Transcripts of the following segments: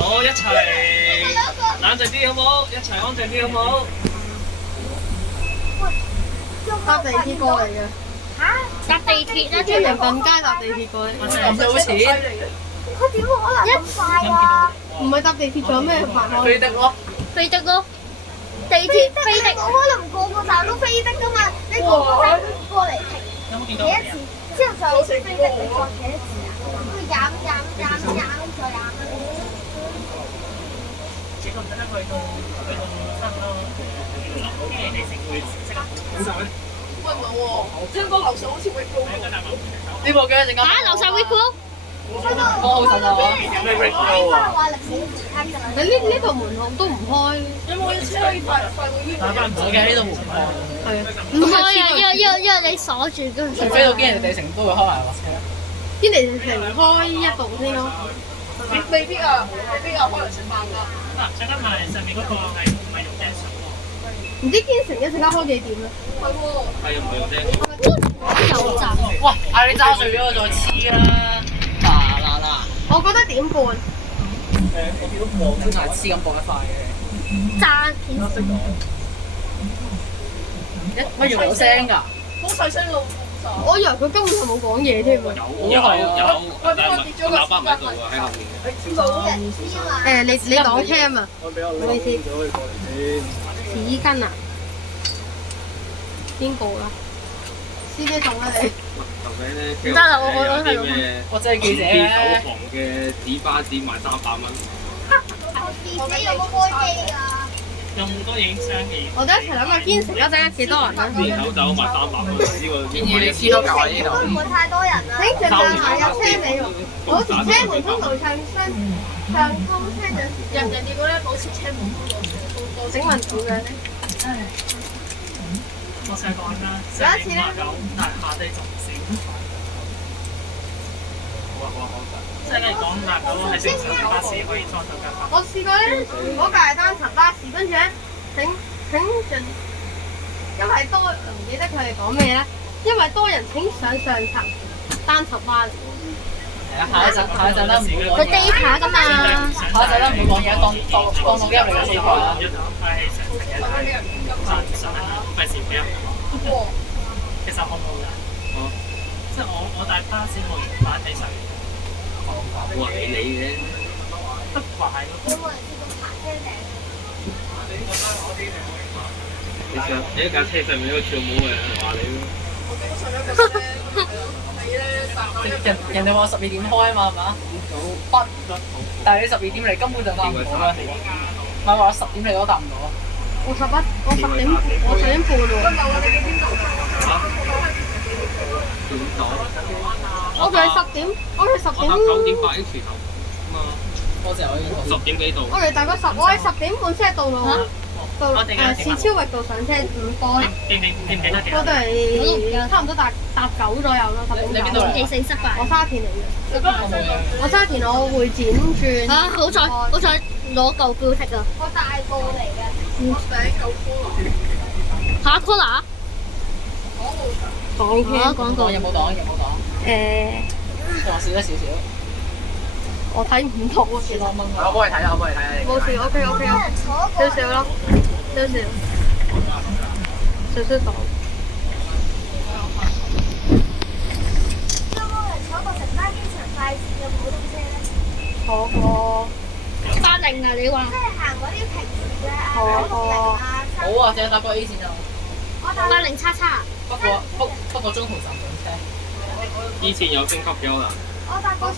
好，一齊冷靜啲好冇？一齊安靜啲好冇？搭地鐵過嚟嘅，搭地鐵啦，專人瞓街搭地鐵過嚟。咁有錢？佢點可能咁快啊？唔係搭地鐵仲有咩辦法？飛的咯，飛的咯，地鐵飛的。冇可能個個站都飛的㗎嘛？你個個站過嚟停幾多次，之後就飛的，你再幾多次啊？佢飲再飲。幾個唔得去到差唔多啲人哋食會即刻走咧。喂唔係喎，聽講樓上好似會高。呢部幾多陣間？樓上會 cool。好神啊！咩 break 啊？話歷史時間㗎啦。你呢度門口都唔開，有冇車可以快到醫院？打翻唔到嘅呢度唔開。係啊，唔開啊，因為你鎖住嗰陣時。除非到堅尼地城都會開埋架車。堅尼地城開一度先咯。未必啊，可能食飯㗎。啊，最緊係上面嗰個係唔係用釘手喎？唔知堅城一陣間開幾點咧？係喎。係啊，唔係用釘。油站。哇！嗌你揸碎咗我再黐啦！嗱，我覺得點半。我見到黃色牙黐咁薄一塊嘅。炸片。乜原來有聲㗎？好細聲咯。我以為佢根本就冇講嘢添喎。有，但係個喇叭唔喺度喎，喺後面。冇人知啊嘛。你講 cam 啊？唔好意思。紙巾啊？邊個啊？司機送啊你？唔得啦我係用我真係記者咧。手房嘅紙巴紙賣300蚊。記者有冇開機㗎？用多影相嘅。我哋一齊諗下堅城一陣幾多人啊？年頭走賣300蚊，呢個建議你黐多嚿喺呢度。會唔會太多人啊？請盡量行入車尾喎，保持車門通道暢通車長。人哋嗰咧保持車門通道請問點樣咧？我想講啦，上面59，但係下低仲少。好。即係你講嗱，嗰個係正常巴士可以裝到架巴士。我試過咧，嗰架係單層巴士，跟住咧請盡，因為多唔記得佢哋講咩咧，因為多人請上層單層巴士。係啊，下一陣啦，唔好講嘢。佢地下㗎嘛。下一陣啦，唔好講嘢，當錄音嚟嘅先啦。一陣快係上層嘅，上費事俾人。其實我冇㗎，即係我搭巴士我唔擺喺上面。我話你嘅，得快咯。有冇人試過爬車頂？你一架車上面嗰個跳舞嘅人話你咯。人哋話12點開啊嘛，係嘛？不，但係你12點嚟根本就搭唔到啦。唔係話10點嚟都搭唔到啊。我10點半喎。我哋係10點，我哋10點。9點8 H 頭啊嘛，多謝我已經10點幾到。我哋大概我係10點半先到路，到市超域道上車唔過。記唔記得我哋差唔多搭9左右咯，10點9。記性失敗。我沙田嚟嘅。我沙田我會展轉。啊！好彩攞夠標剔啊！我大埔嚟嘅。下 Cola。講嘅。廣告。有冇講？仲話少咗少少。我睇唔到啊，其實。我幫你睇下，冇事，OK。少少咯，少講。有冇人坐過城巴機場快線嘅普通車咧？坐過。80啊！你話？即係行嗰啲平時嘅坐過。好啊，淨係搭過 A 線就。 80XX。不過中途站上車。以前有升級嘅可能。我搭過307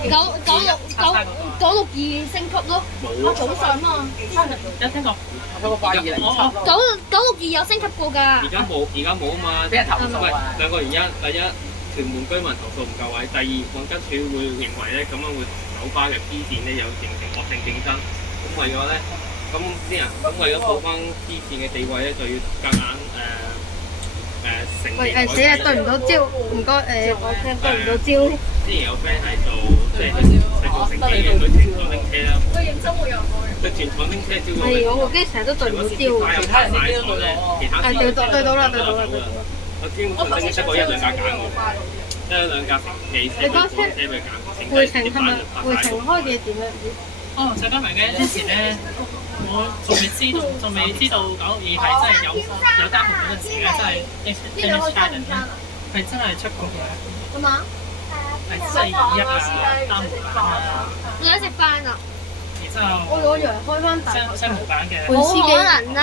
嘅。 962升級咯。我早上嘛。有聽過？有個8207。962有升級過㗎。而家冇啊嘛，俾人投訴啊！兩個原因，第一，屯門居民投訴唔夠位；第二，運輸署會認為咧咁樣會九巴嘅 B 線咧有形成惡性競爭。咁為咗咧，啲人為咗補翻 B 線嘅地位咧，就要夾硬承認。喂死啦！對唔到焦，唔該我聽對唔到焦。之前有 friend 係做即係製造成機嘅，佢全廠拎車啦。佢認真會有佢。佢全廠拎車招咗。係我部機成日都對唔到焦。其他人啲機都對到。其他對到啦。我基本上拎得過1、2架揀嘅，1、2架未車俾佢揀。回程係咪？回程開幾點咧？哦，再加埋嘅之前咧，我仲未知道962係真係有單門嗰陣時咧，真係 English Channel 咧係真係出過嘅，係嘛？係真係2億啊單門啊，你想食飯啊？然之後我以為開翻大雙模版嘅，冇可能啦，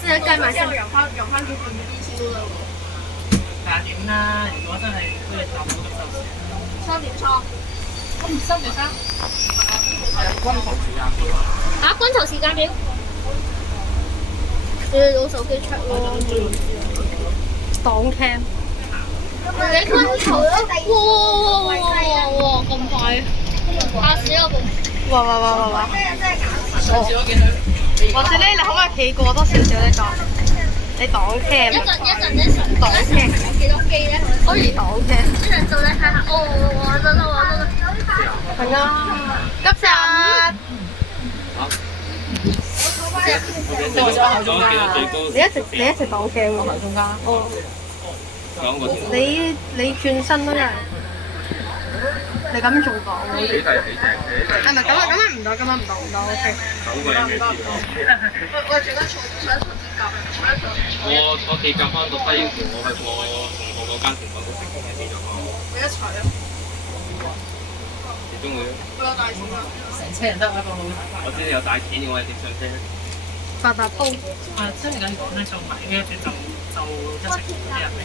先計埋先。用翻幾半啲先咯。但係點啦？如果真係都係搭到咁就算。3點3。3.3。軍頭時間表。你攞手機出咯。擋 cam。你軍頭咯！哇！咁快，嚇死我部！哇！上次我見佢，或者咧，你可唔可以企過多少少呢個？你擋 cam。一陣擋 cam。幾多機咧？可以擋 cam。一陣做你睇下，我得啦。係啊，急殺！我記得最高。你一直擋 cam 喎，喺中間。哦。講過先。你轉身都係，你咁仲擋？幾題幾正嘅。係咪咁啊？咁樣唔到，OK。9個人嘅事。我覺得坐鐵甲，我鐵甲翻到低橋，我係過同學嗰間全部都食嘅呢種。你一齊啊！始終會。我有大錢啊！成車人得一個好。我知你有大錢，我係點上車？發達煲。啊，真係咁講咧，做埋呢一轉就一齊啲人嚟。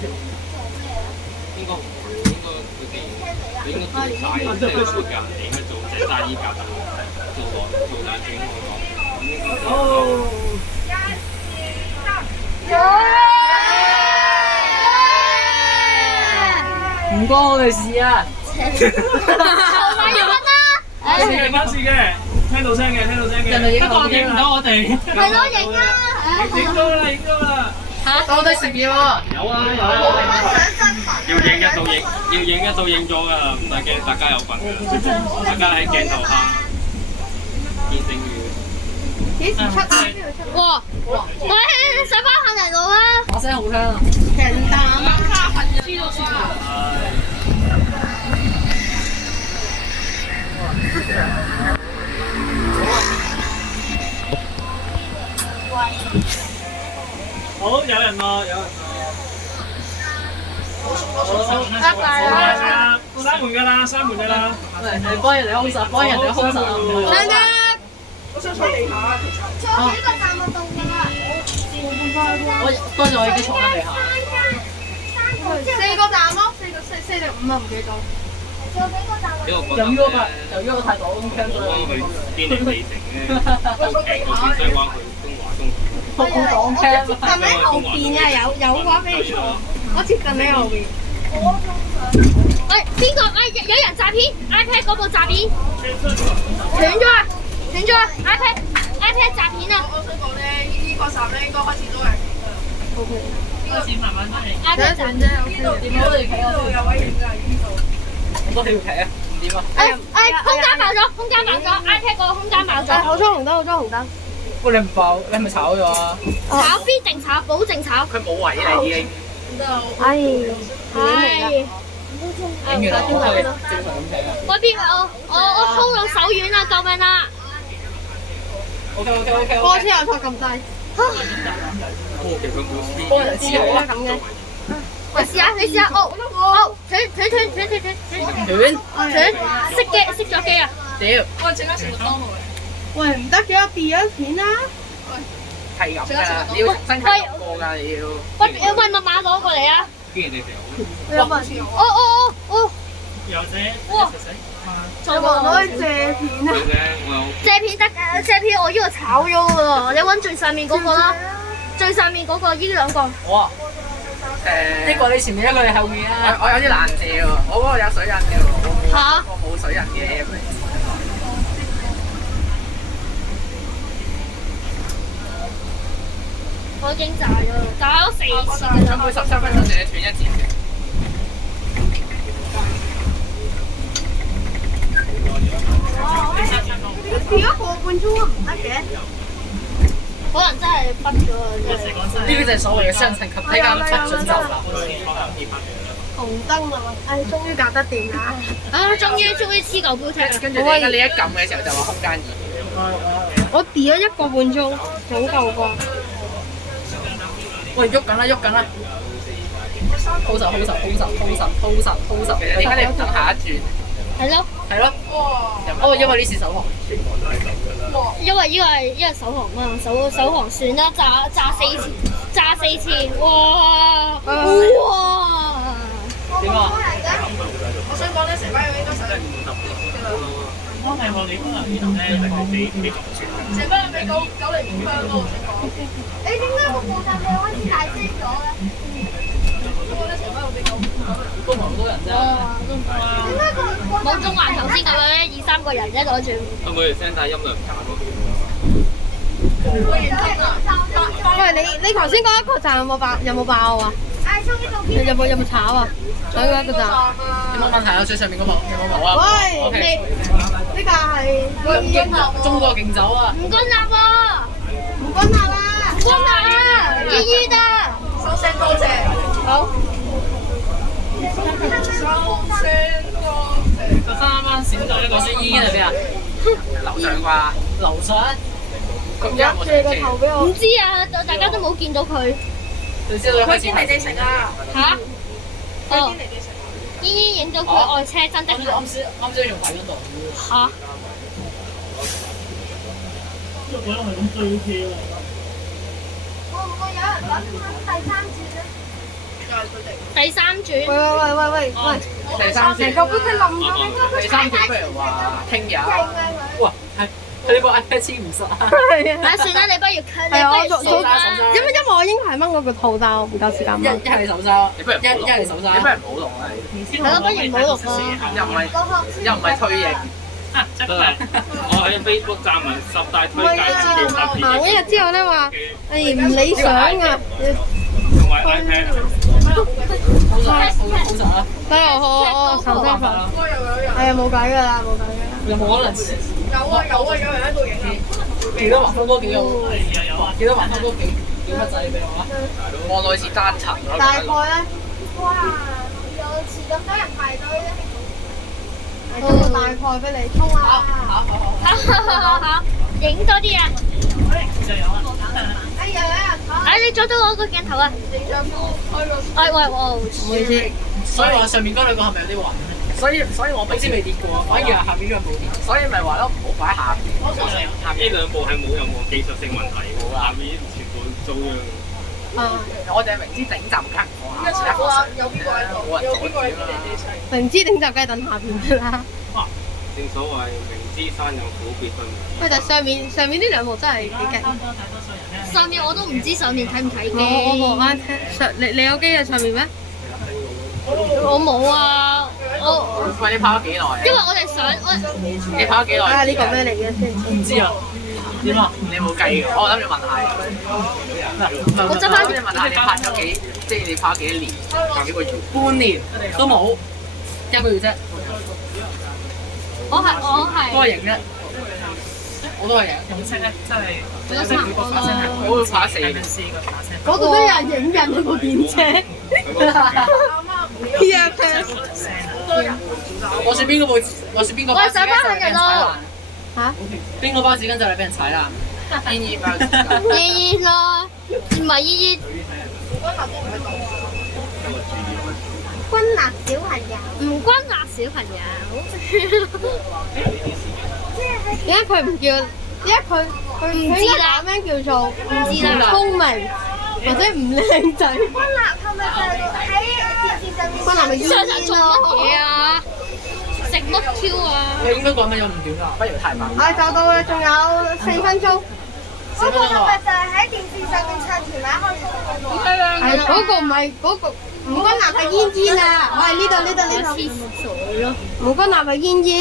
應該唔會，應該佢應該做晒，即係出㗎，你應該做即係揸衣架做大轉嗰個。唔關我哋事啊！係關事嘅，聽到聲嘅，不過影唔到我哋。咯，影啊！影到啦！嚇，我哋食嘢喎。有啊！要影一到影咗㗎啦，咁大家有份㗎，大家喺鏡頭下見證住。幾時出啊？哇！喂，上翻後嚟度啦！把聲好聽啊！平淡。好，有人喎。拜拜。閂門㗎啦！你幫人哋空實，我想坐地下，其實。坐幾個站就到㗎啦。我已經坐喺地下。4個站咯，4定5啊，唔記得咗。坐幾個站？由於我太多咁聽我去堅尼地城咧，我先西灣去東華中學。我接近喺後邊啊，有話俾你坐。我接近喺後邊。喂，邊個？有人詐騙 iPad 嗰部詐騙斷咗啊 ！iPad 詐騙啊！我想講咧，呢個站咧應該開始都係。呢個線慢慢嚟。 iPad 詐騙。點解我哋企呢度有位影㗎，呢度。我都要企啊！唔點啊？空間爆咗 iPad 個空間爆咗。我裝紅燈。喂，你唔爆，你係咪炒咗啊？炒必定炒，保證炒。佢冇位啦已經。哎，係。影完啦，我係正常咁企啊。喂，邊個？我操到手軟啊！救命啊！ OK。波車又錯咁低。其實佢冇黐。幫人黐好啊！咁嘅。你試下，斷，熄咗機啊！屌，我陣間食麥當勞嘅。喂，唔得嘅，我跌咗片啦。係咁㗎，你要重新開過㗎，你要。喂，密碼攞過嚟啊！堅尼地城。有冇人？哦，又者，哇！有冇人可以借片啊？借片得，借片我呢個炒咗喎，你揾最上面嗰個啦，最上面嗰個呢兩個。哇！呢個你前面一個，你後面啊！我有啲難借喎，我嗰個有水印嘅，嚇？我冇水印嘅。我已經炸咗4次㗎啦。每13分鐘就要斷一節嘅。跌咗個半鐘都唔得嘅。可能真係畢咗啊！呢個就係所謂嘅雙層及呢間不准就範。紅燈啦！唉，終於搞得掂啦！啊，終於黐舊杯踢啦！跟住你而家你一撳嘅時候就話空間二。我跌咗1個半鐘，好夠啩！喂，喐緊啦，喐緊啦！好實，其實點解你唔等下一轉？係咯，係咯。哦，因為呢次首航。因為首航嘛，首航算啦，炸4次，哇！點啊？我想講咧，成班友應該使得我係我哋嗰日呢度咧係俾成班人俾905香咯，我想講。你點解個步驟你開始大聲咗咧？不過咧，成班人俾905香，都唔係好多人啫。點解佢冇中環頭先咁樣2-3個人啫攞住。可唔可以聲帶音量減咯？喂，你頭先嗰一個站有冇爆啊？嗌終於到邊？有冇炒啊？上嗰一個站。有冇問題啊？最上面嗰幕有冇啊？喂，呢個係中國勁酒啊！唔乾立喎，吳君nat啦。唔乾立啊，依依啊！收聲多謝。好。個啱啱閃咗一個孫煙喺邊啊？樓上啩？樓上。佢借個頭俾我。唔知啊，大家都冇見到佢。你知道佢開始嚟地城啊？嚇？哦。依依影到佢愛車真的啱先用大嗰度。嚇？呢個鬼佬係咁追車啊！會唔會有人揾第3節咧？第3轉。喂，第三節。成個杯佢冧咗。第三節不如話聽日。哇，係佢呢部 iPad 黐唔實啊！啊，算啦，你不如你不如數啦。因為我已經係掹嗰個套但我唔夠時間掹。一係手揸，一係手揸，你不如唔好錄啊！係咯，不如唔好錄啦。又唔係退役。真係，我喺 Facebook 撰文10大推介自己拍片。行一日之後咧話，唔理想啊。同埋 iPad。好實啊！得我手揸法。係啊，冇計㗎啦，冇計㗎啦。有冇可能？有人喺度影啊！記得還翻多幾個，記得還翻多幾乜仔俾我啊！望落似單層咯。大概咧，哇！有遲咁多人排隊咧。係做個大概俾你衝啊！好，影多啲啊！就有啊！哎呀，有人坐。哎，你阻到我個鏡頭啊！哎喂，唔好意思。所以話上面嗰兩個係咪有啲暈？所以我好似未跌過，反而係下邊嗰個冇跌，所以咪話咯，唔好擺下邊。下邊呢兩部係冇任何技術性問題嘅，下邊全部遭殃。我哋係明知頂站梗係唔放下，有邊個喺度？有邊個喺邊嚟？明知頂就梗係等下邊㗎啦。正所謂明知山有虎，必分明。喂，但上面呢兩部真係幾勁。上面我都唔知上面睇唔睇機。我部 iPad 你有機喺上面咩？我冇啊，喂，你跑咗幾耐啊？因為我哋你跑咗幾耐？啊，呢個咩嚟嘅先？唔知啊。點啊？你有冇計㗎？我諗住問下。我執翻你問下你拍咗幾，即係你拍咗幾多年？拍幾個月？半年都冇，1個月啫。我係都係型啫。我都係型。用車咧，真係我差唔多啦。我會拍4年。嗰度都有人影人喺部電車。我選邊個部？我選邊個巴士巾就嚟俾人踩爛？嚇？邊個巴士巾就嚟俾人踩爛？依依巴士巾。依依咯，唔係依依。君立小朋友。唔君立小朋友。點解佢唔叫？點解佢應該打名叫做唔知啦，聰明或者唔靚仔？君立係咪就係喺電視上面？君立咪上場做乜嘢啊？食乜 Q 啊？你應該講乜有唔短㗎？不如太慢。唉，就到啦，仲有4分鐘。嗰個係咪就係喺電視上面唱條奶開始嗰個？係嗰個唔係嗰個，吳君立係嫣嫣啊！我係呢度。吳君立係嫣嫣。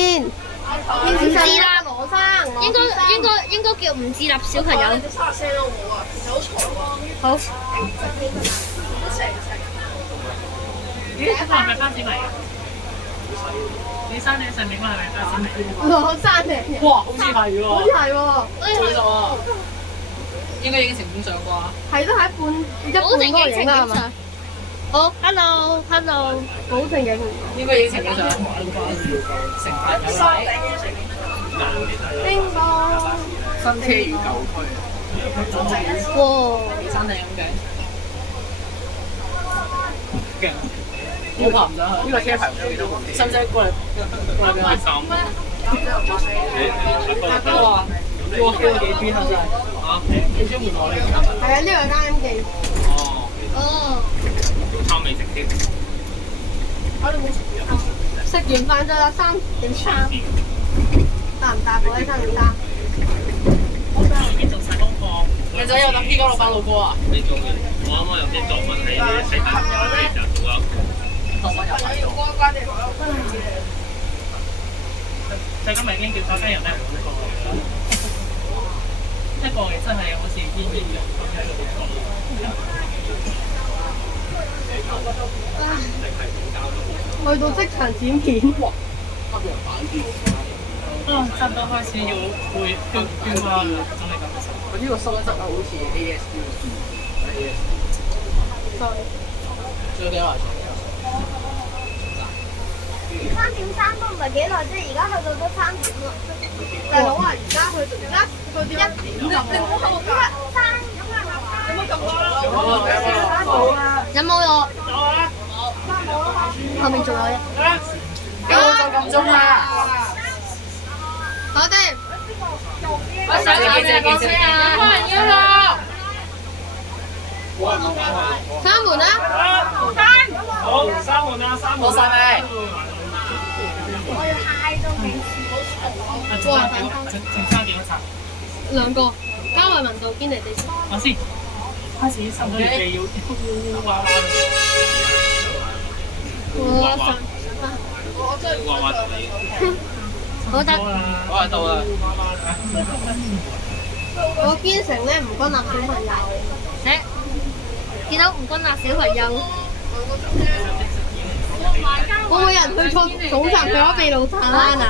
唔知啦，羅生。應該叫吳志立小朋友。好。咦？嗰個係咪巴士迷啊？你山頂上面嗰個係咪巴士迷？羅生嚟。哇，好似係喎。好似係喎。好熟啊！應該影成功相啩？係都喺一半嗰個影啦，係嘛？好 ，hello，保證影。應該影情景相。成班有禮。邊個？新車與舊區。哇！幾山頂咁嘅。勁！我爬唔上去。呢個車牌唔知幾多號？使唔使過嚟俾我？哇！叫我幾邊啊真係。嚇？幾專門攞嚟㗎？係啊，呢個係啱記。哦，早餐未食添。食完飯再落3.3，搭唔搭到咧3.3？已經做晒功課。靚仔有等邊個落班路過啊？你中意？我啱啱有啲作文喺大學嗰啲就做啦。作文有排做。就今日已經叫咗家人咧唔好過，一過嚟真係好似煙煙嘅咁喺度講。去到即場剪片。差唔多開始要會捐花啦，真係咁嘅時候。佢呢個收得質啊，好似 ASU。仲有幾耐3.3都唔係幾耐啫，而家去到都3點啦。大佬啊，而家去到1點就冇。有冇落？後面仲有一。夠鐘啦！好的。我上幾隻啊？冇人要啦！閂門啦！好，閂門啦，閂門。攞晒未？我要嗨都幾次。剩3點一集。兩個，加惠文道堅尼地城。我先開始收咗你要畫畫。畫畫同你。好得。我係到啦。我堅城咧吳君立小朋友。見到吳君立小朋友。會唔會有人去錯總站去咗秘魯撐欄啊？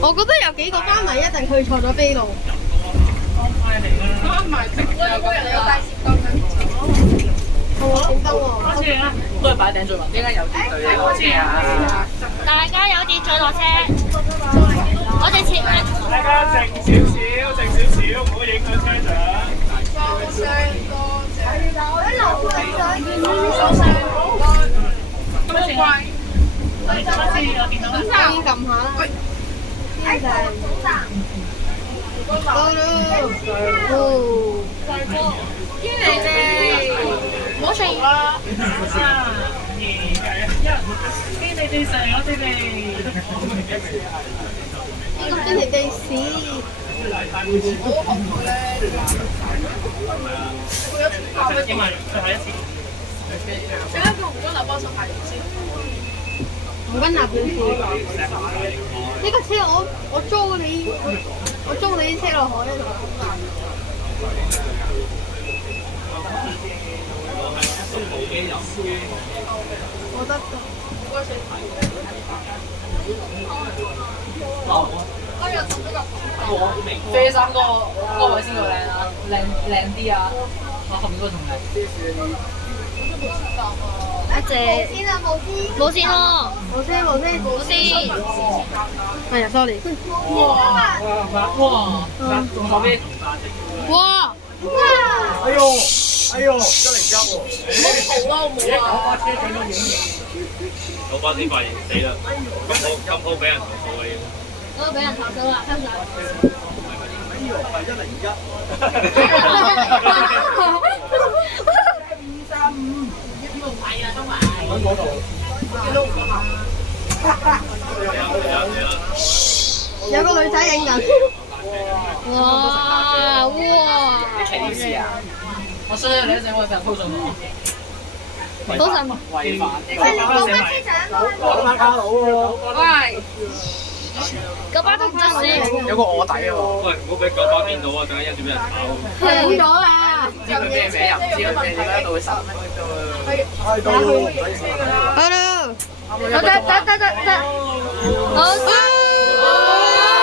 我覺得有幾個班迷一定去錯咗秘魯。點得喎？都係擺頂最穩，點解有啲隊咧落車啊？大家有秩序落車。我哋前面。大家靜少少，唔好影響車長。我見到啦。先撳下啦。到啦。唔好食。3、2、1，堅尼地城我哋嚟。呢個堅尼地市。因為最後一次。吳君立表示：呢個車我租你啲車落海啊！我得㗎。啡衫嗰個位先叫靚啊，靚啲啊！我後面嗰個仲靚。阿姐。冇線咯。冇先。哎呀 ，sorry。哇！仲後邊。哇！哎呦，109喎！好啦，我冇啊。九巴先發現死啦！咁好俾人投訴啊要。嗰個俾人投訴啦，香港。哎呦，係101。喺嗰度。有個女仔影緊。哇！歧視啊！我相信你一陣會俾人鋪上網。好神喎！違反呢喂，你個。講乜車長啊？我諗下卡佬喎。喂，九巴都唔執屎。有個卧底喎。喂，唔好俾九巴見到啊！陣間一陣俾人炒。影咗啦。唔知佢咩名又唔知佢咩，點解度會10蚊啫喎？係到咯，唔使錢㗎啦。 Hello。得。好。